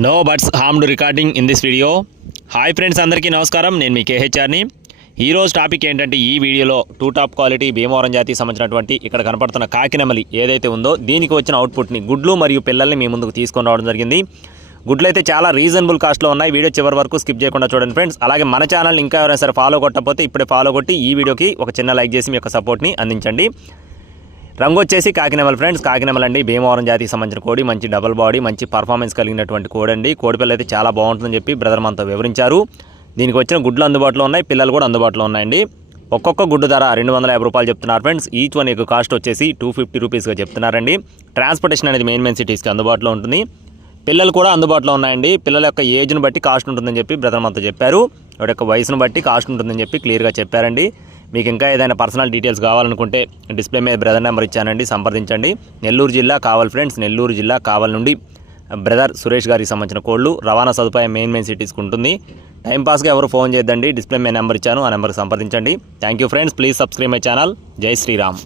No buts harmed recording in this video. Hi friends, అందరికీ నమస్కారం. నేను మీ కేహెచ్ఆర్ని. ఈరోజు టాపిక్ ఏంటంటే, ఈ వీడియోలో టూ టాప్ క్వాలిటీ భీమవరం జాతికి సంబంధించినటువంటి ఇక్కడ కనపడుతున్న కాకినెమలి ఏదైతే ఉందో దీనికి వచ్చిన అవుట్పుట్ని, గుడ్లు మరియు పిల్లల్ని మీ ముందుకు తీసుకొని రావడం జరిగింది. గుడ్లు అయితే చాలా రీజనబుల్ కాస్ట్లో ఉన్నాయి. వీడియో చివరి వరకు స్కిప్ చేయకుండా చూడండి ఫ్రెండ్స్. అలాగే మన ఛానల్ని ఇంకా ఎవరైనా సరే ఫాలో కొట్టకపోతే ఇప్పుడే ఫాలో కొట్టి ఈ వీడియోకి ఒక చిన్న లైక్ చేసి మీ యొక్క సపోర్ట్ని అందించండి. రంగు వచ్చేసి కాకినెమలి ఫ్రెండ్స్. కాకినెమలి అండి, భీమవరం జాతికి సంబంధించిన కోడి. మంచి డబుల్ బాడీ, మంచి పర్ఫార్మెన్స్ కలిగినటువంటి కోడి అండి. కోడి పిల్ల అయితే చాలా బాగుంటుందని చెప్పి బ్రదర్ మనతో వివరించారు. దీనికి వచ్చిన గుడ్లు అందుబాటులో ఉన్నాయి, పిల్లలు కూడా అందుబాటులో ఉన్నాయండి. ఒక్కొక్క గుడ్డు ధర 250 రూపాయలు చెప్తున్నారు ఫ్రెండ్స్. ఈచ్ వన్ యొక్క కాస్ట్ వచ్చేసి 250 రూపీస్గా చెప్తున్నారండి. ట్రాన్స్పోర్టేషన్ అనేది మెయిన్ సిటీస్కి అందుబాటులో ఉంటుంది. పిల్లలు కూడా అందుబాటులో ఉన్నాయండి. పిల్లల యొక్క ఏజ్ను బట్టి కాస్ట్ ఉంటుందని చెప్పి బ్రదర్ మనతో చెప్పారు. వాడి యొక్క వయసును బట్టి కాస్ట్ ఉంటుందని చెప్పి క్లియర్గా చెప్పారండి. మీకు ఇంకా ఏదైనా పర్సనల్ డీటెయిల్స్ కావాలనుకుంటే డిస్ప్లే మీద బ్రదర్ నెంబర్ ఇచ్చానండి, సంప్రదించండి. నెల్లూరు జిల్లా కావల్ ఫ్రెండ్స్. నెల్లూరు జిల్లా కావల్ నుండి బ్రదర్ సురేష్ గారికి సంబంధించిన కోళ్ళు. రవాణా సదుపాయం మెయిన్ సిటీస్కి ఉంటుంది. టైంపాస్గా ఎవరు ఫోన్ చేయొద్దండి. డిస్ప్లే మీద నెంబర్ ఇచ్చాను, ఆ నెంబర్కి సంప్రదించండి. Thank you friends. Please subscribe my channel. జై శ్రీరామ్.